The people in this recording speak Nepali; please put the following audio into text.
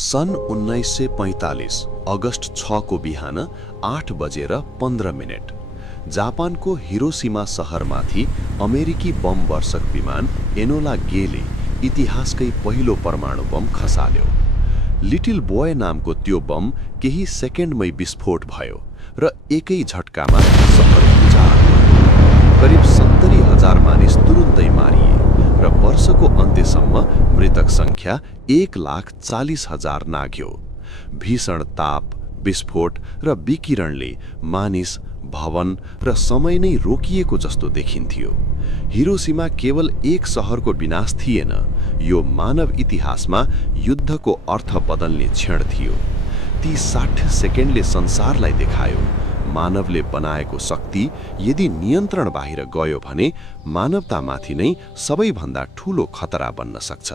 सन् 1945 अगस्ट 6 को बिहान 8:15 जापानको हिरोशिमा शहरमाथि अमेरिकी बम वर्षक विमान एनोला गेले इतिहासकै पहिलो परमाणु बम खसाल्यो। लिटिल बोय नामको त्यो बम केही सेकेन्डमै विस्फोट भयो र एकै झट्कामा शहर उजाड भयो। करिब 70,000 मानिस तुरुन्तै मारिए र वर्षको अन्त्यसम्म मृतक संख्या 1,40,000 नाघ्यो। भीषण ताप, विस्फोट र विकिरणले मानिस, भवन र समय नै रोकिएको जस्तो देखिन्थ्यो। हिरोशिमा केवल एक शहरको विनाश थिएन, यो मानव इतिहासमा युद्धको अर्थ बदल्ने क्षण थियो। ती 60 सेकेन्डले संसारलाई देखायो, मानवले बनाएको शक्ति यदि नियन्त्रण बाहिर गयो भने मानवतामाथि नै सबैभन्दा ठूलो खतरा बन्न सक्छ।